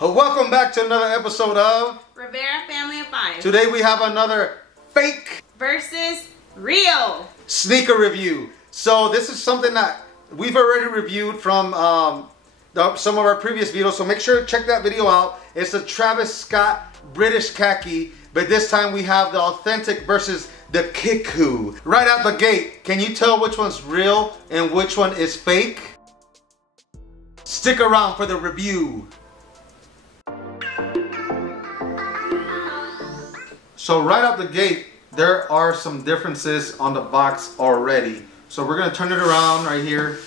Welcome back to another episode of Riverafamilyoffive. Today we have another fake versus real sneaker review. So this is something that we've already reviewed from some of our previous videos. So make sure to check that video out. It's the Travis Scott British Khaki. But this time we have the authentic versus the kickwho. Right out the gate, can you tell which one's real and which one is fake? Stick around for the review. So right out the gate, there are some differences on the box already. So we're gonna turn it around right here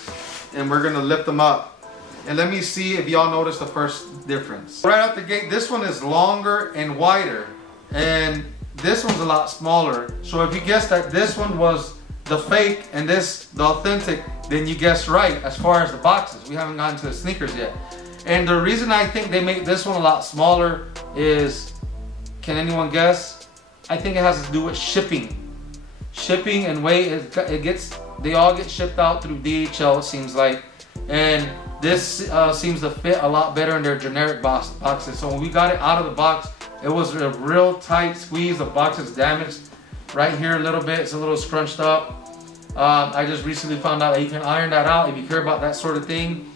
and we're gonna lift them up. And let me see if y'all notice the first difference. Right out the gate, this one is longer and wider. And this one's a lot smaller. So if you guessed that this one was the fake and this the authentic, then you guessed right as far as the boxes. We haven't gotten to the sneakers yet. And the reason I think they make this one a lot smaller is, can anyone guess? I think it has to do with shipping. Shipping and weight, they all get shipped out through DHL, it seems like. And this seems to fit a lot better in their generic boxes. So when we got it out of the box, it was a real tight squeeze. The box is damaged right here a little bit. It's a little scrunched up. I just recently found out that you can iron that out if you care about that sort of thing.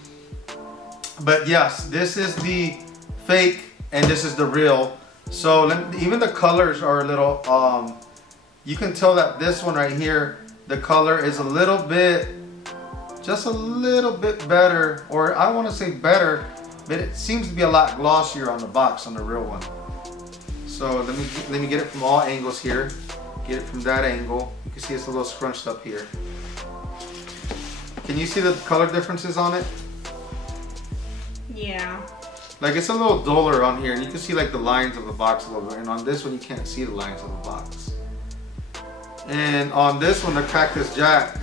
But yes, this is the fake and this is the real. So even the colors are a little, you can tell that this one right here, the color is a little bit, just a little bit better, or I don't want to say better, but it seems to be a lot glossier on the box on the real one. So let me get it from all angles here. Get it from that angle. You can see it's a little scrunched up here. Can you see the color differences on it? Yeah. Like it's a little duller on here, and you can see like the lines of the box a little bit. And on this one, you can't see the lines of the box. And on this one, the Cactus Jack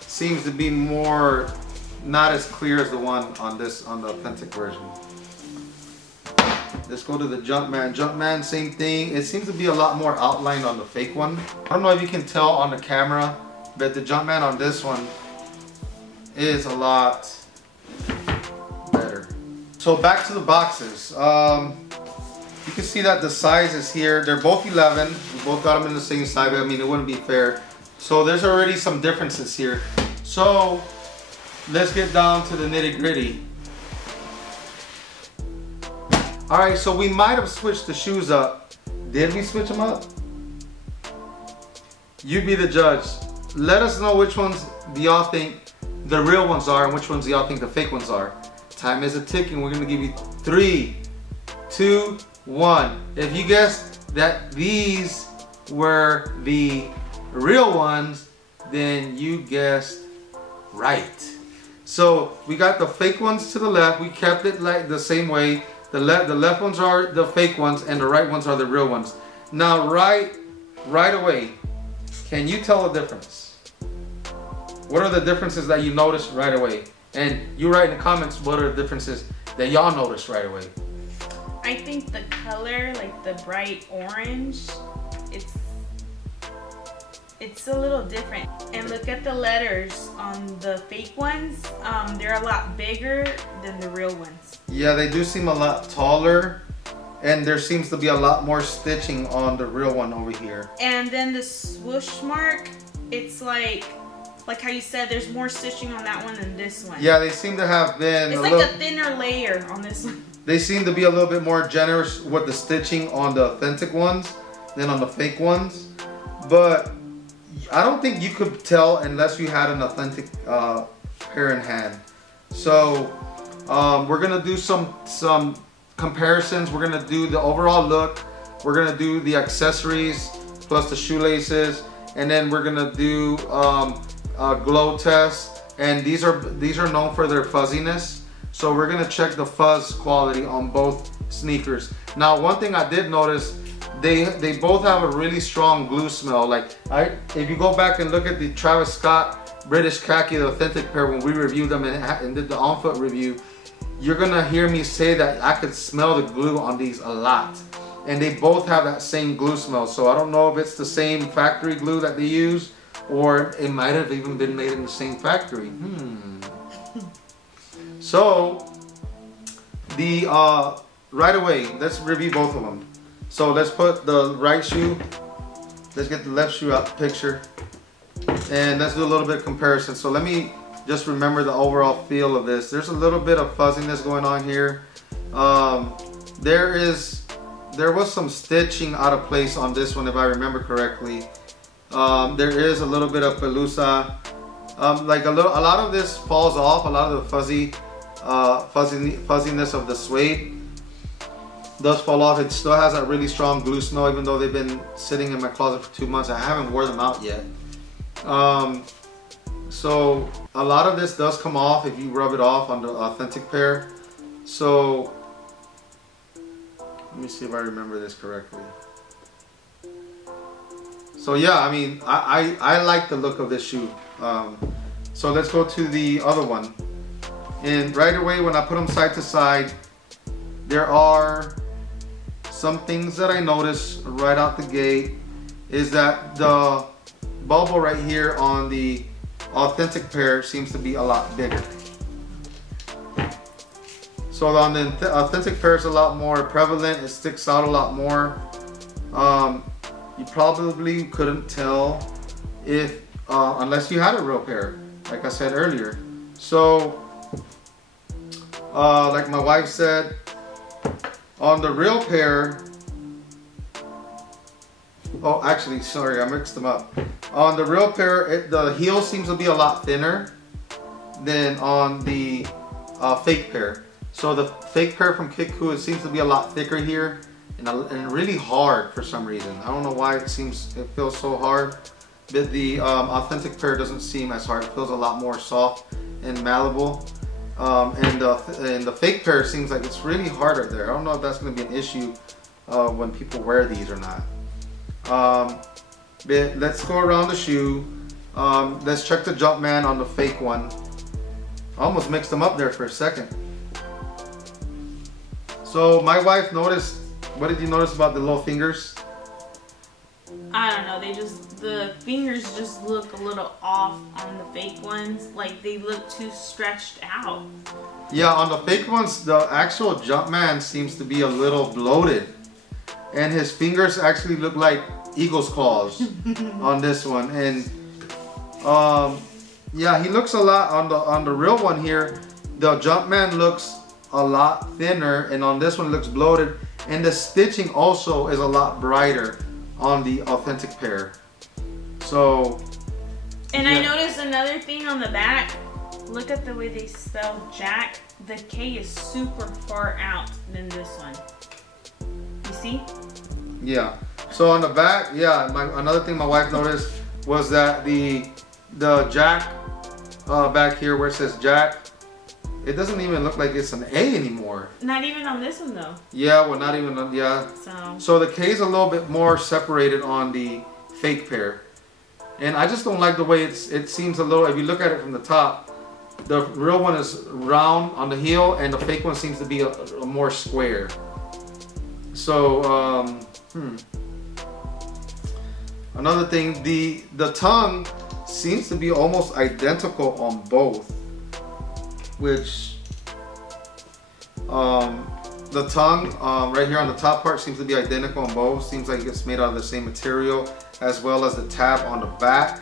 seems to be more, not as clear as the one on the authentic version. Let's go to the Jumpman. Jumpman, same thing. It seems to be a lot more outlined on the fake one. I don't know if you can tell on the camera, but the Jumpman on this one is a lot better. So back to the boxes. You can see that the sizes here, they're both 11. We both got them in the same size, but I mean, it wouldn't be fair. So there's already some differences here. So let's get down to the nitty gritty. All right, so we might have switched the shoes up. Did we switch them up? You be the judge. Let us know which ones do y'all think the real ones are and which ones do y'all think the fake ones are. Time is a ticking. We're gonna give you 3, 2, 1. If you guessed that these were the real ones, then you guessed right. So we got the fake ones to the left. We kept it like the same way. The left ones are the fake ones and the right ones are the real ones. Now right away, can you tell the difference? What are the differences that you noticed right away? And you write in the comments what are the differences that y'all noticed right away. I think the color, like the bright orange, it's a little different. And look at the letters on the fake ones. They're a lot bigger than the real ones. Yeah, they do seem a lot taller, and there seems to be a lot more stitching on the real one over here. And then the swoosh mark, it's like how you said, there's more stitching on that one than this one. Yeah, they seem to have been it's like a thinner layer on this one. They seem to be a little bit more generous with the stitching on the authentic ones than on the fake ones. But I don't think you could tell unless you had an authentic pair in hand. So we're gonna do some comparisons. We're gonna do the overall look. We're gonna do the accessories plus the shoelaces, and then we're gonna do a glow test. And these are known for their fuzziness. So we're gonna check the fuzz quality on both sneakers. Now, one thing I did notice, they both have a really strong glue smell. Like if you go back and look at the Travis Scott British Khaki, the authentic pair, when we reviewed them and did the on-foot review, you're gonna hear me say that I could smell the glue on these a lot. And they both have that same glue smell. So I don't know if it's the same factory glue that they use, or it might have even been made in the same factory. So The right away, let's review both of them. So let's put the right shoe. Let's get the left shoe out the picture. And let's do a little bit of comparison. So let me just remember the overall feel of this. There's a little bit of fuzziness going on here. There was some stitching out of place on this one if I remember correctly. There is a little bit of pelusa. Like a lot of this falls off. A lot of the fuzziness of the suede does fall off. It still has a really strong glue smell, even though they've been sitting in my closet for 2 months. I haven't worn them out yet. So a lot of this does come off if you rub it off on the authentic pair. So let me see if I remember this correctly. So yeah, I mean, I like the look of this shoe. So let's go to the other one. And right away when I put them side to side, there are some things that I noticed right out the gate is that the bubble right here on the authentic pair seems to be a lot bigger. So on the authentic pair is a lot more prevalent. It sticks out a lot more. You probably couldn't tell if unless you had a real pair, like I said earlier. So like my wife said, on the real pair, oh actually sorry, I mixed them up. On the real pair, the heel seems to be a lot thinner than on the fake pair. So the fake pair from Kickwho, it seems to be a lot thicker here and really hard for some reason. I don't know why it feels so hard. But the authentic pair doesn't seem as hard. It feels a lot more soft and malleable. And the fake pair seems like it's really harder there. I don't know if that's going to be an issue when people wear these or not. But let's go around the shoe. Let's check the Jumpman on the fake one. I almost mixed them up there for a second. So my wife noticed, what did you notice about the little fingers? I don't know, the fingers just look a little off on the fake ones. Like they look too stretched out. Yeah, on the fake ones, the actual Jumpman seems to be a little bloated. And his fingers actually look like eagle's claws on this one. And yeah, he looks a lot on the real one here. The Jumpman looks a lot thinner, and on this one looks bloated. And the stitching also is a lot brighter on the authentic pair. So, and yeah. I noticed another thing on the back. Look at the way they spell Jack. The K is super far out than this one. You see? Yeah. So on the back, yeah. Another thing my wife noticed was that the Jack back here where it says Jack, it doesn't even look like it's an A anymore. Not even on this one though. Yeah, well not even, yeah. So the K is a little bit more separated on the fake pair. And I just don't like the way it seems a little, if you look at it from the top, the real one is round on the heel and the fake one seems to be a more square. So, another thing, the tongue seems to be almost identical on both. Which the tongue right here on the top part seems to be identical on both. Seems like it's made out of the same material, as well as the tab on the back.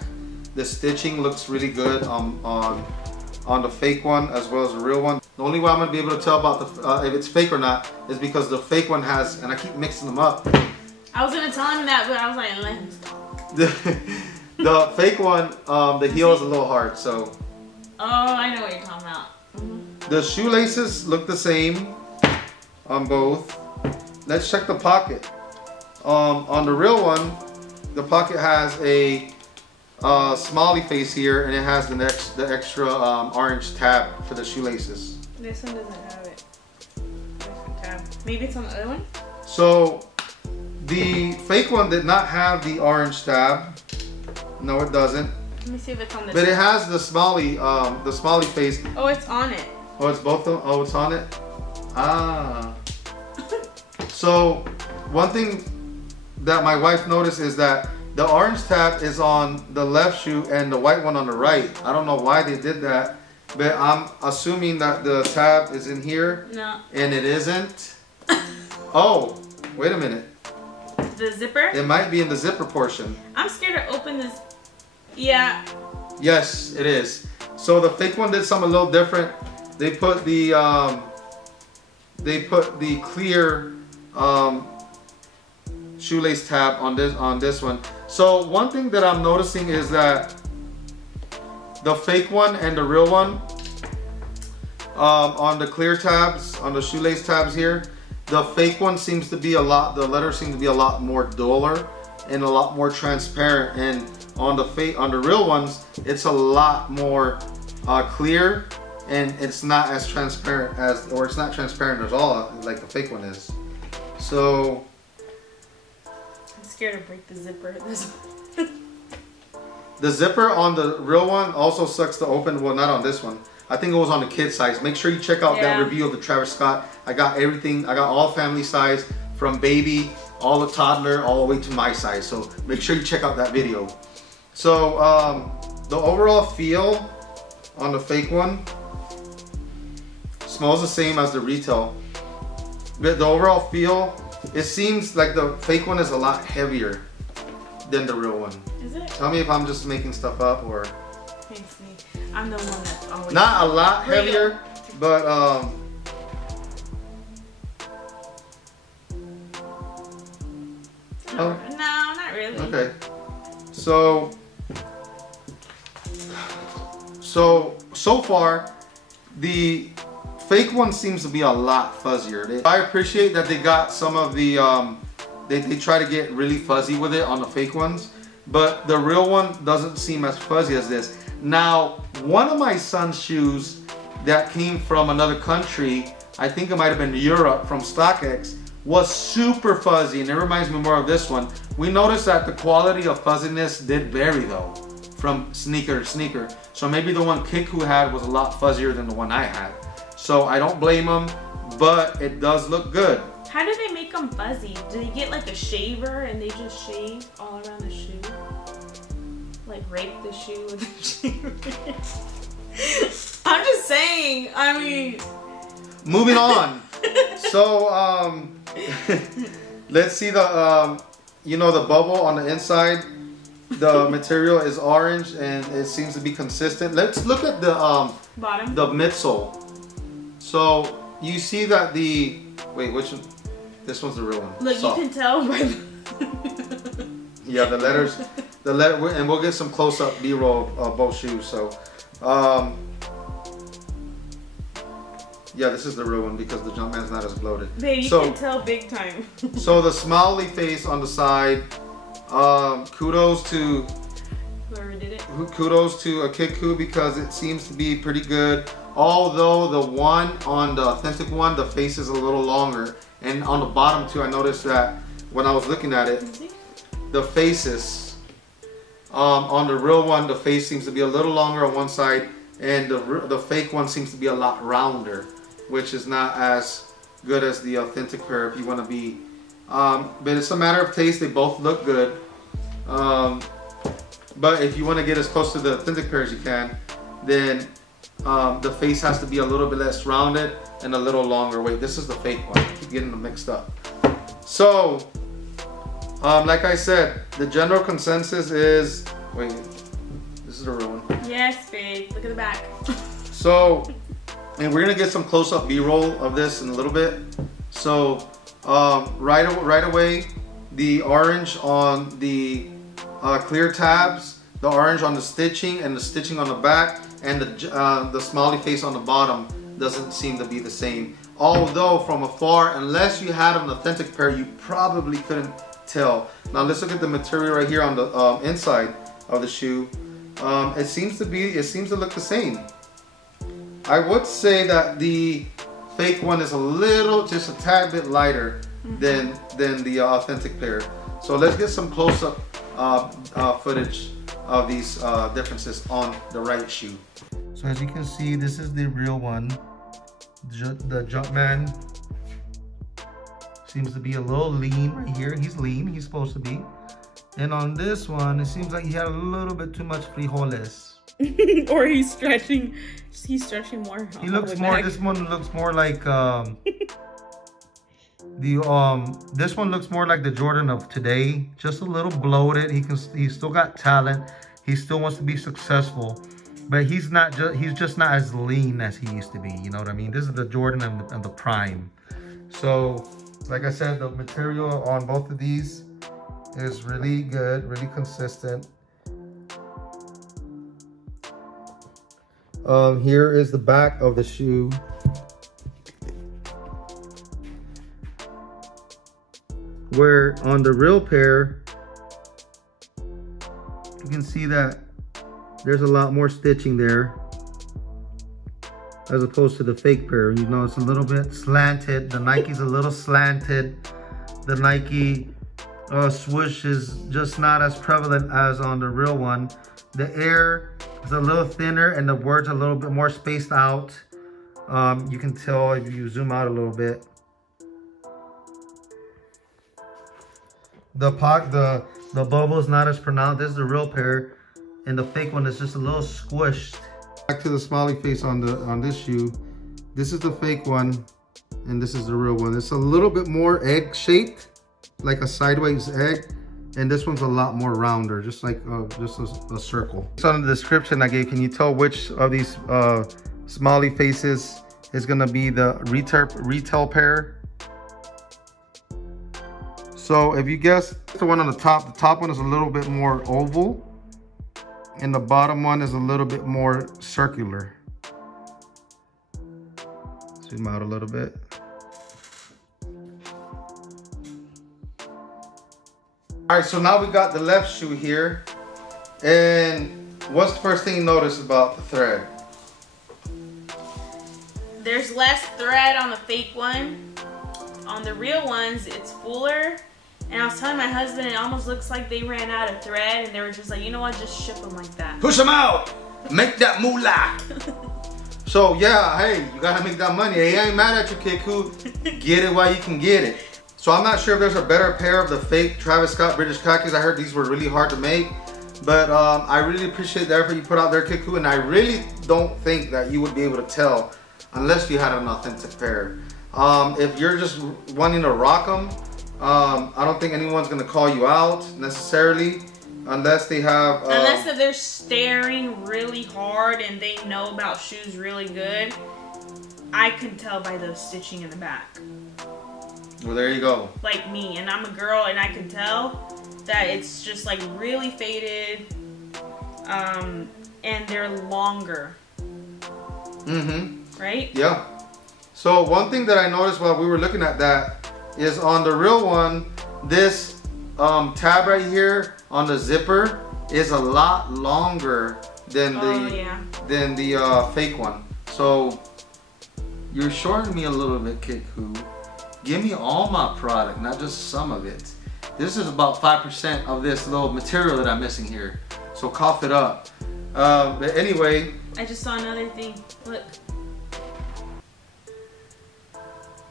The stitching looks really good on the fake one as well as the real one. The only way I'm gonna be able to tell about if it's fake or not is because the fake one has, and I keep mixing them up. I was gonna tell him that, but I was like, let him stop. The fake one, the heel is a little hard, so. Oh, I know what you're talking about. The shoelaces look the same on both. Let's check the pocket. On the real one, the pocket has a smiley face here, and it has the extra orange tab for the shoelaces. This one doesn't have it. Different tab. Maybe it's on the other one? So the fake one did not have the orange tab. No, it doesn't. Let me see if it's on this. But it has the smiley face. Oh, it's on it. Oh, it's both of them? Oh, it's on it? Ah. So, one thing that my wife noticed is that the orange tab is on the left shoe and the white one on the right. I don't know why they did that. but I'm assuming that the tab is in here. No. And it isn't. Oh, wait a minute. The zipper? It might be in the zipper portion. I'm scared to open this. Yeah. Yes, it is. So the fake one did something a little different. They put the clear shoelace tab on this one. So one thing that I'm noticing is that the fake one and the real one, on the clear tabs, on the shoelace tabs here, the fake one seems to be the letters seem to be a lot more duller and a lot more transparent, and on the real ones, it's a lot more clear, and it's not as transparent it's not transparent at all like the fake one is. So I'm scared to break the zipper. The zipper on the real one also sucks to open. Well, not on this one. I think it was on the kid size. Make sure you check out that review of the Travis Scott. I got everything. I got all family size, from baby, all the toddler, all the way to my size. So make sure you check out that video. So the overall feel on the fake one smells the same as the retail. But the overall feel, it seems like the fake one is a lot heavier than the real one. Is it? Tell me if I'm just making stuff up or... Let me see. I'm the one that's always... Not a lot heavier, but No, not really. Okay. So far, the fake one seems to be a lot fuzzier. I appreciate that they got some of the they try to get really fuzzy with it on the fake ones, but the real one doesn't seem as fuzzy as this. Now, one of my son's shoes that came from another country, I think it might have been Europe, from StockX, was super fuzzy, and it reminds me more of this one. We noticed that the quality of fuzziness did vary though, from sneaker to sneaker. So maybe the one kickwho had was a lot fuzzier than the one I had. So I don't blame them, but it does look good. How do they make them fuzzy? Do they get like a shaver and they just shave all around the shoe? Like rape the shoe with a shaver? I'm just saying, I mean... Moving on. So, let's see the, you know, the bubble on the inside. The material is orange and it seems to be consistent. Let's look at the bottom, the midsole. So you see that the, wait, which one? This one's the real one. Look, soft. You can tell by the yeah, the letters, and we'll get some close-up B-roll of both shoes. So, yeah, this is the real one because the Jumpman's not as bloated. Babe, you can tell big time. So the smiley face on the side. Kudos to whoever did it. Kudos to a kickwho because it seems to be pretty good. Although the one on the authentic one, the face is a little longer, and on the bottom too, I noticed that when I was looking at it, the faces on the real one, the face seems to be a little longer on one side, and the fake one seems to be a lot rounder, which is not as good as the authentic pair if you want to be. But it's a matter of taste. They both look good. But if you want to get as close to the authentic pair as you can, then the face has to be a little bit less rounded and a little longer. Wait, this is the fake one. I keep getting them mixed up. So, like I said, the general consensus is, wait, this is the real one. Yes, babe. Look at the back. So, and we're gonna get some close-up B-roll of this in a little bit. So, right away, the orange on the clear tabs, the orange on the stitching, and the stitching on the back, and the smiley face on the bottom doesn't seem to be the same. Although from afar, unless you had an authentic pair, you probably couldn't tell. Now let's look at the material right here on the inside of the shoe. It seems to look the same. I would say that the fake one is just a tad bit lighter than the authentic pair. So let's get some close-up footage of these differences on the right shoe. So as you can see, this is the real one. The Jumpman seems to be a little lean right here. He's lean, he's supposed to be. And on this one, it seems like he had a little bit too much frijoles. Or he's stretching more. He looks more, back. This one looks more like, this one looks more like the Jordan of today. Just a little bloated. He's still got talent. He still wants to be successful. But he's just not as lean as he used to be. You know what I mean? This is the Jordan and the Prime. So, like I said, the material on both of these is really good, really consistent. Here is the back of the shoe. Where on the real pair, you can see that there's a lot more stitching there as opposed to the fake pair. You know, it's a little bit slanted. The Nike's a little slanted. The Nike swoosh is just not as prevalent as on the real one. The air is a little thinner and the words a little bit more spaced out. You can tell if you zoom out a little bit. The bubble is not as pronounced. This is the real pair, and the fake one is just a little squished. Back to the smiley face on this shoe. This is the fake one, and this is the real one. It's a little bit more egg shaped, like a sideways egg, and this one's a lot more rounder, just like just a circle. It's on the description I gave. Can you tell which of these smiley faces is gonna be the retail pair? So if you guess the one on the top one is a little bit more oval, and the bottom one is a little bit more circular. Zoom out a little bit. All right, so now we got the left shoe here. And what's the first thing you notice about the thread? There's less thread on the fake one. On the real ones, it's fuller. And I was telling my husband, it almost looks like they ran out of thread, and they were just like, you know what, just ship them like that. Push them out! Make that moolah! So yeah, hey, you gotta make that money. Hey, I ain't mad at you, kickwho. Get it while you can get it. So I'm not sure if there's a better pair of the fake Travis Scott British khakis. I heard these were really hard to make. But I really appreciate the effort you put out there, kickwho, and I really don't think that you would be able to tell unless you had an authentic pair. If you're just wanting to rock them, I don't think anyone's gonna call you out necessarily, unless they have unless if they're staring really hard and they know about shoes really good. I can tell by the stitching in the back. Well, there you go. Like me, and I'm a girl, and I can tell that it's just like really faded, and they're longer. Mm-hmm. Right? Yeah. So one thing that I noticed while we were looking at that is on the real one, this tab right here on the zipper is a lot longer than the fake one. So you're shorting me a little bit, kickwho. Give me all my product, not just some of it. This is about 5% of this little material that I'm missing here. So cough it up. But anyway, I just saw another thing. Look.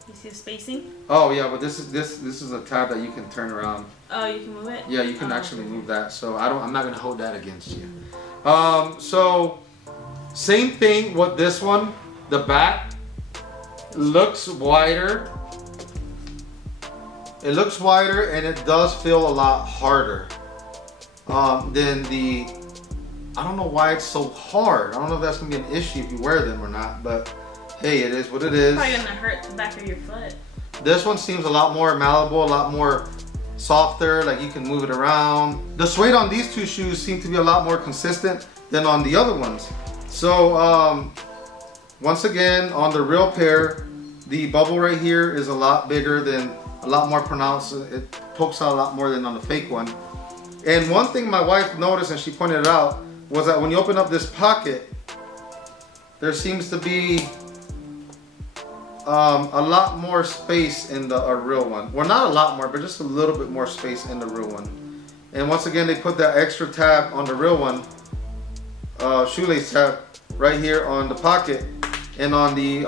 You see the spacing? Oh yeah, but this is a tab that you can turn around. Oh, you can move it? Yeah, you can actually move that. So I'm not gonna hold that against you. So same thing with this one. The back looks wider. It looks wider, and it does feel a lot harder than the. I don't know why it's so hard. I don't know if that's gonna be an issue if you wear them or not, but hey, it is what it is. It's probably gonna hurt the back of your foot. This one seems a lot more malleable, a lot more softer, like you can move it around. The suede on these two shoes seem to be a lot more consistent than on the other ones. So once again, on the real pair, the bubble right here is a lot bigger than, a lot more pronounced. It pokes out a lot more than on the fake one. And one thing my wife noticed, and she pointed it out, was that when you open up this pocket, there seems to be a lot more space in the real one. Well, not a lot more, but just a little bit more space in the real one. And once again, they put that extra tab on the real one, shoelace tab, right here on the pocket. And on the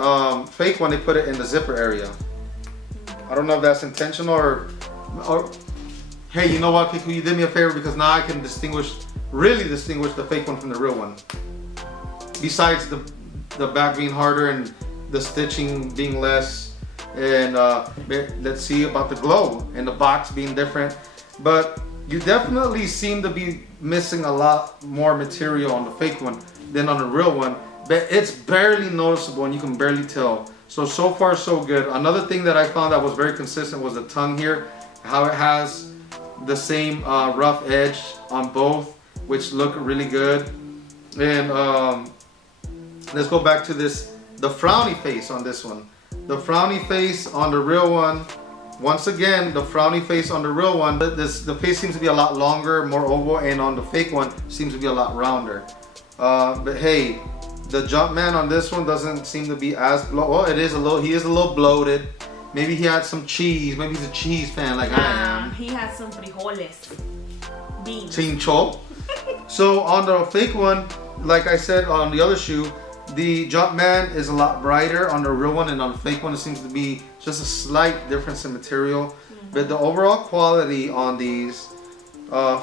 fake one, they put it in the zipper area. I don't know if that's intentional or hey, you know what, kickwho, you did me a favor, because now I can really distinguish the fake one from the real one. besides the back being harder and the stitching being less, and let's see about the glow and the box being different. But you definitely seem to be missing a lot more material on the fake one than on the real one, but it's barely noticeable and you can barely tell. So far so good. Another thing that I found that was very consistent was the tongue here, how it has the same rough edge on both, which look really good. And let's go back to this, the frowny face on this one. The frowny face on the real one, once again, the frowny face on the real one, the face seems to be a lot longer, more oval, and on the fake one seems to be a lot rounder. But hey, the Jumpman on this one doesn't seem to be as well, he is a little bloated. Maybe he had some cheese. Maybe he's a cheese fan like I am. He had some frijoles. Beans. Chincho. So on the fake one, like I said on the other shoe, the Jumpman is a lot brighter on the real one, and on the fake one it seems to be just a slight difference in material. But the overall quality on these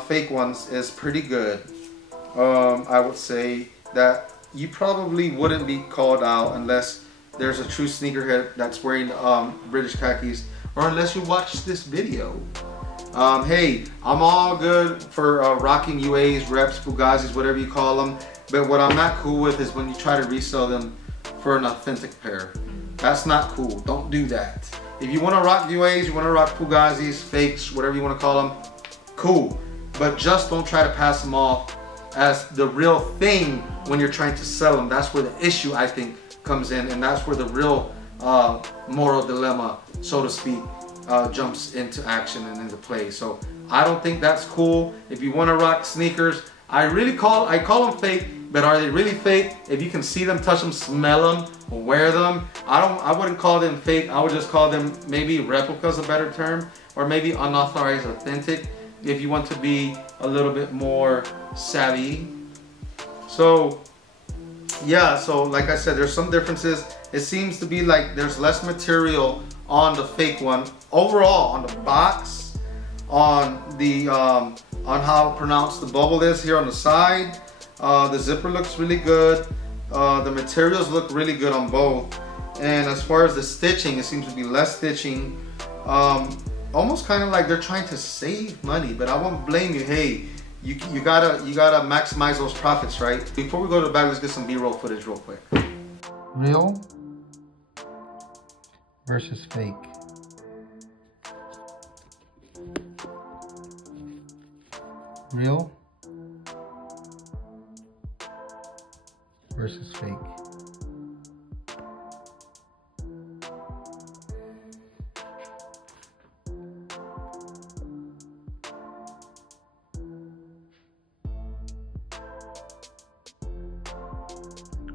fake ones is pretty good. I would say that you probably wouldn't be called out unless there's a true sneakerhead that's wearing British khakis, or unless you watch this video. Hey, I'm all good for rocking UAs, reps, Fugazis, whatever you call them. But what I'm not cool with is when you try to resell them for an authentic pair. That's not cool. Don't do that. If you want to rock UAs, you want to rock Fugazis, fakes, whatever you want to call them, cool. But just don't try to pass them off as the real thing when you're trying to sell them. That's where the issue, I think, comes in, and that's where the real moral dilemma, so to speak, jumps into action and into play. So I don't think that's cool. If you want to rock sneakers, I call them fake, but are they really fake? If you can see them, touch them, smell them, wear them, I wouldn't call them fake. I would just call them maybe replicas, a better term, or maybe unauthorized authentic, if you want to be a little bit more savvy. So yeah, so like I said, there's some differences. It seems to be like there's less material on the fake one overall, on the box, on the on how pronounced the bubble is here on the side. The zipper looks really good. The materials look really good on both. And as far as the stitching, it seems to be less stitching. Almost kind of like they're trying to save money, but I won't blame you. Hey, you gotta maximize those profits, right? Before we go to the back, let's get some B-roll footage real quick. Real versus fake. Real versus fake.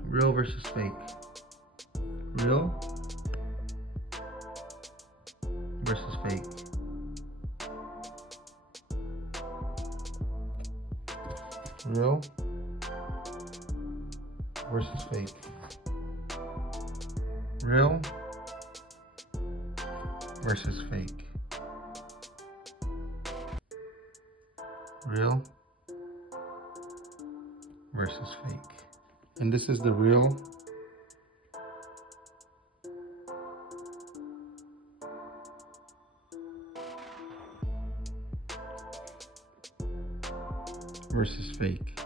Real versus fake. Real versus fake. Real versus fake. Real versus fake. Real versus fake. And this is the real versus fake.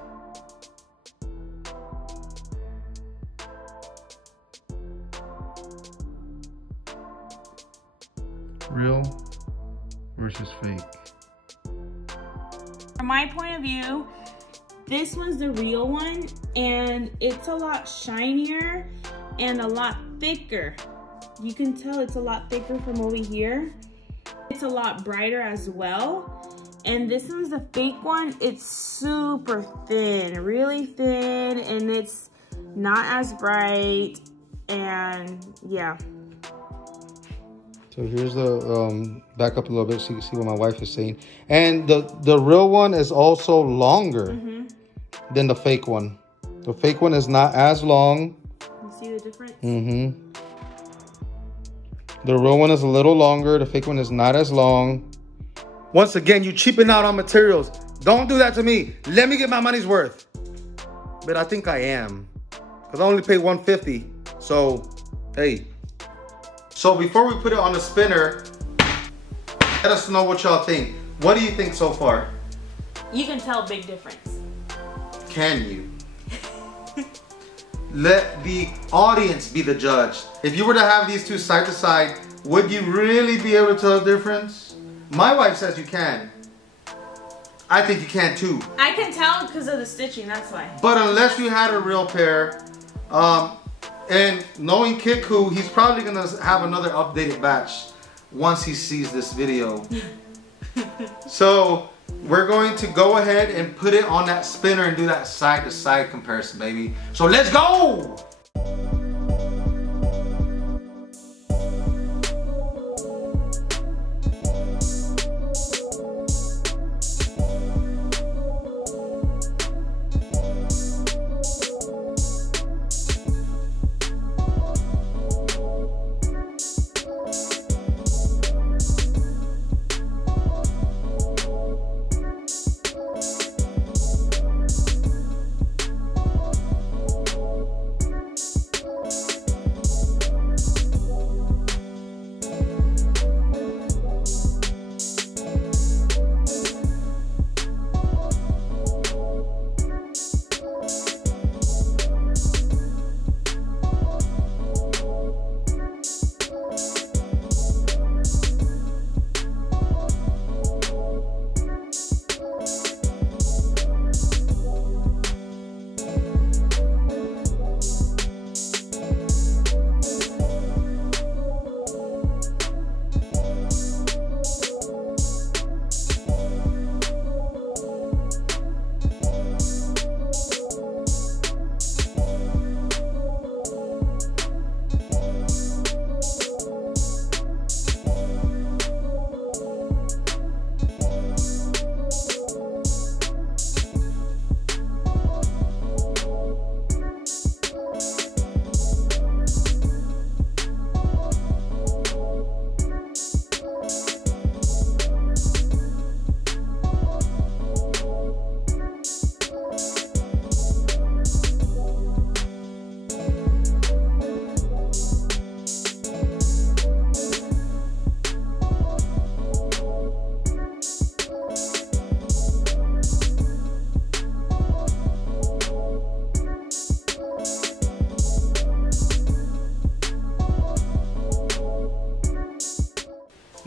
Real versus fake. From my point of view, this one's the real one, and it's a lot shinier and a lot thicker. You can tell it's a lot thicker from over here. It's a lot brighter as well. And this one's the fake one. It's super thin, really thin, and it's not as bright. And yeah. So here's the back up a little bit so you can see what my wife is saying. And the real one is also longer than the fake one. The fake one is not as long. You see the difference? The real one is a little longer. The fake one is not as long. Once again, you cheaping out on materials. Don't do that to me. Let me get my money's worth. But I think I am. Because I only paid $150. So, hey. So before we put it on the spinner, let us know what y'all think. What do you think so far? You can tell a big difference. Can you? Let the audience be the judge. If you were to have these two side to side, would you really be able to tell the difference? My wife says you can. I think you can too. I can tell because of the stitching, that's why. But unless you had a real pair, and knowing kickwho, he's probably gonna have another updated batch once he sees this video. So we're going to go ahead and put it on that spinner and do that side to side comparison, baby. So let's go!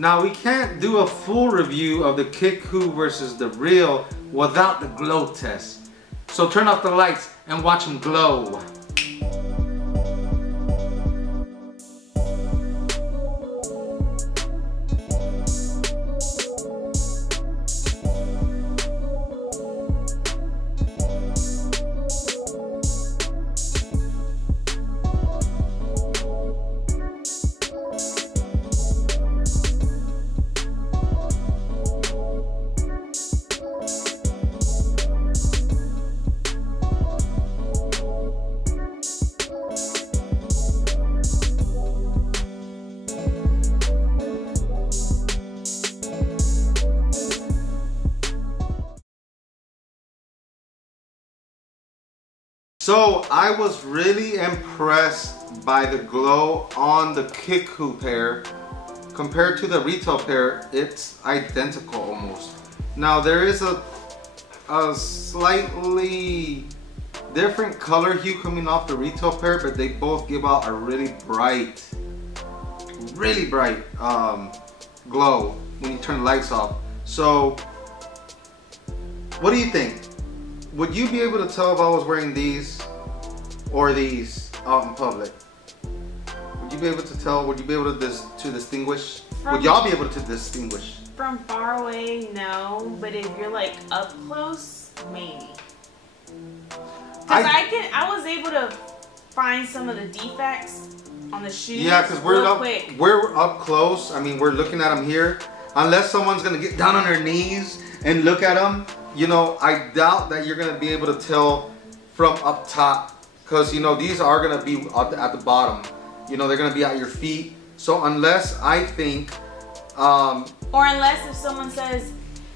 Now we can't do a full review of the kickwho versus the real without the glow test. So turn off the lights and watch them glow. So I was really impressed by the glow on the kickwho pair. Compared to the retail pair, it's identical almost. Now there is a slightly different color hue coming off the retail pair, but they both give out a really bright glow when you turn the lights off. So what do you think? Would you be able to tell if I was wearing these or these out in public? Would you be able to tell? Would you be able to distinguish? Would y'all be able to distinguish? From far away, no. But if you're like up close, maybe. Because I was able to find some of the defects on the shoes. Yeah, because we're up close. I mean, we're looking at them here. Unless someone's gonna get down on their knees and look at them. You know, I doubt that you're gonna be able to tell from up top, because you know these are gonna be at the bottom. You know, they're gonna be at your feet. So unless I think, or unless if someone says,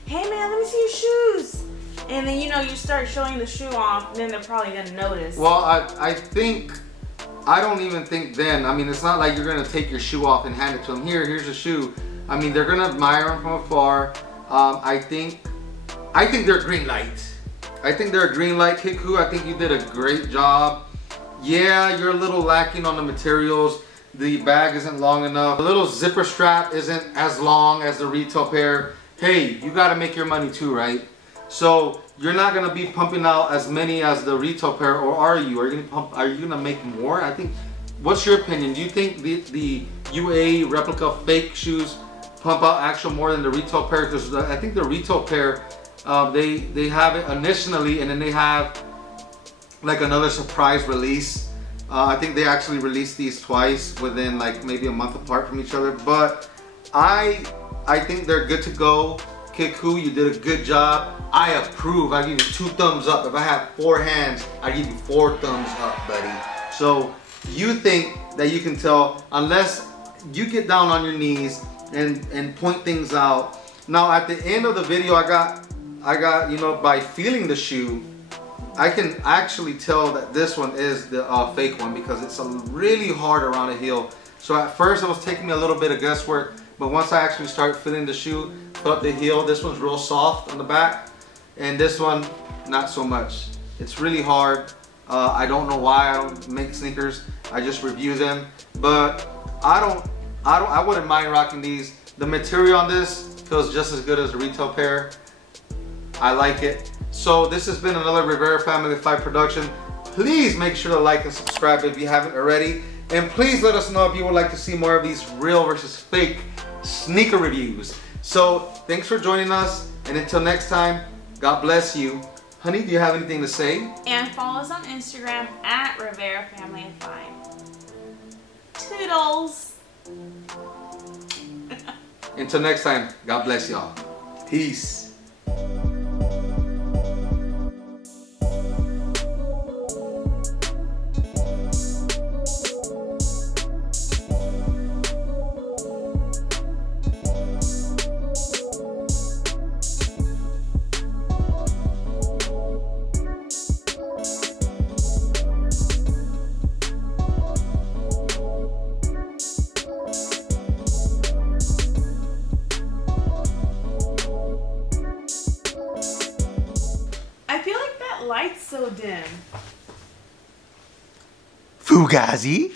"Hey man, let me see your shoes," And then, you know, you start showing the shoe off, and then they're probably gonna notice. Well, I think, I don't even think then. I mean, it's not like you're gonna take your shoe off and hand it to them. Here's a shoe. I mean, they're gonna admire them from afar. I think they're green light. I think they're a green light, kickwho. I think you did a great job. Yeah, you're a little lacking on the materials. The bag isn't long enough. The little zipper strap isn't as long as the retail pair. Hey, you gotta make your money too, right? So you're not gonna be pumping out as many as the retail pair, or are you? Are you gonna make more? I think. What's your opinion? Do you think the UA replica fake shoes pump out actual more than the retail pair? Because I think the retail pair, they have it initially, and then they have like another surprise release. I think they actually released these twice within like maybe a month apart from each other. But I think they're good to go. kickwho, you did a good job. I approve. I give you 2 thumbs up. If I have 4 hands, I give you 4 thumbs up, buddy. So you think that you can tell, unless you get down on your knees and point things out. Now at the end of the video, I got, you know, by feeling the shoe, I can actually tell that this one is the fake one, because it's really hard around the heel. So at first it was taking me a little bit of guesswork, but once I actually start feeling the shoe, felt the heel, this one's real soft on the back, and this one not so much. It's really hard. I don't know why. I don't make sneakers. I just review them, but I wouldn't mind rocking these. The material on this feels just as good as the retail pair. I like it. So this has been another Riverafamilyoffive production. Please make sure to like and subscribe if you haven't already. And please let us know if you would like to see more of these real versus fake sneaker reviews. So thanks for joining us, and until next time, God bless you. Honey, do you have anything to say? And follow us on Instagram at Riverafamilyoffive. Toodles. Until next time, God bless y'all. Peace. Light's so dim. Fugazi.